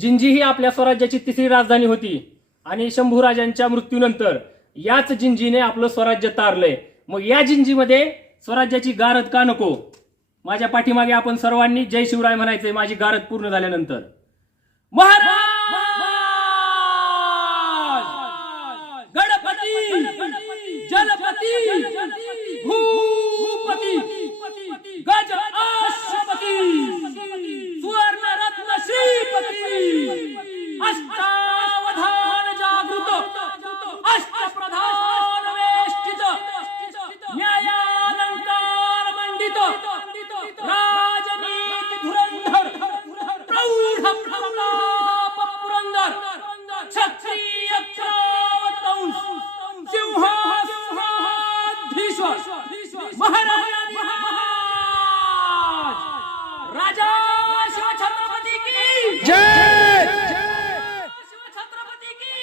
जिंजी ही आपल्या स्वराज्याची तिसरी राजधानी होती. आणि शंभूराजांच्या मृत्यूनंतर याच जिंजीने आपलं स्वराज्य तारलंय. मग या जिंजीमध्ये स्वराज्याची गारद का नको? माझ्या पाठीमागे आपण सर्वांनी जय शिवराय म्हणायचंय. माझी गारद पूर्ण झाल्यानंतर. महाराज! राजनीती धुरंधर प्रौढ प्रताप पुरंदर क्षत्रिय क्रावतंस सिंहासनाधीश्वर महाराज राजा शिवछत्रपती की। जय! शिवछत्रपती की।